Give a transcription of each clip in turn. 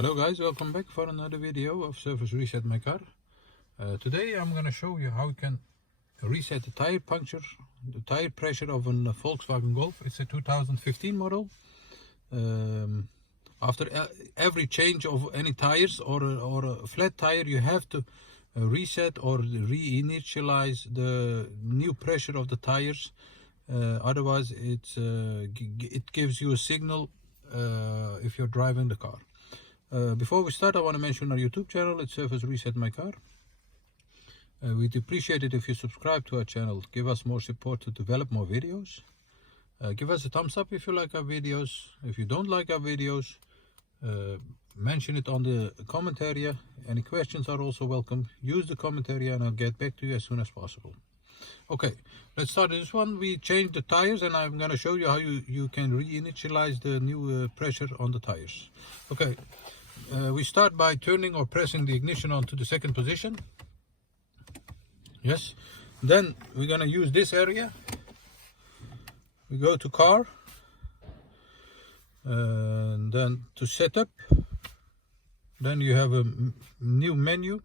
Hello guys, welcome back for another video of Service Reset My Car. Today I'm going to show you how you can reset the tire puncture, the tire pressure of a Volkswagen Golf. It's a 2015 model. After every change of any tires or a flat tire, you have to reset or reinitialize the new pressure of the tires. Otherwise it gives you a signal if you're driving the car. Before we start, I want to mention our YouTube channel. It's Service Reset My Car. We'd appreciate it if you subscribe to our channel. Give us more support to develop more videos. Give us a thumbs up if you like our videos. If you don't like our videos, mention it on the comment area. Any questions are also welcome. Use the comment area and I'll get back to you as soon as possible. Okay, let's start this one. We changed the tires and I'm going to show you how you can reinitialize the new pressure on the tires. Okay. We start by turning or pressing the ignition onto the second position. Yes. Then we're going to use this area. We go to car. And then to setup. Then you have a new menu.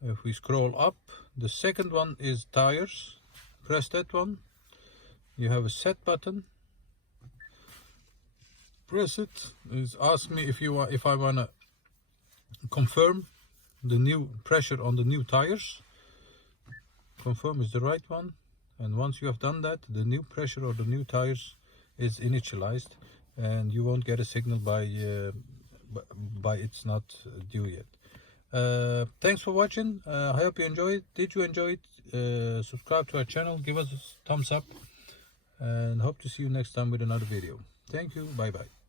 If we scroll up, the second one is tires. Press that one. You have a set button. Press it. It's ask me if I wanna confirm the new pressure on the new tires. Confirm is the right one, and once you have done that, the new pressure or the new tires is initialized, and you won't get a signal by it's not due yet. Thanks for watching. I hope you enjoyed it. Did you enjoy it? Subscribe to our channel, give us a thumbs up, and hope to see you next time with another video. Thank you. Bye bye.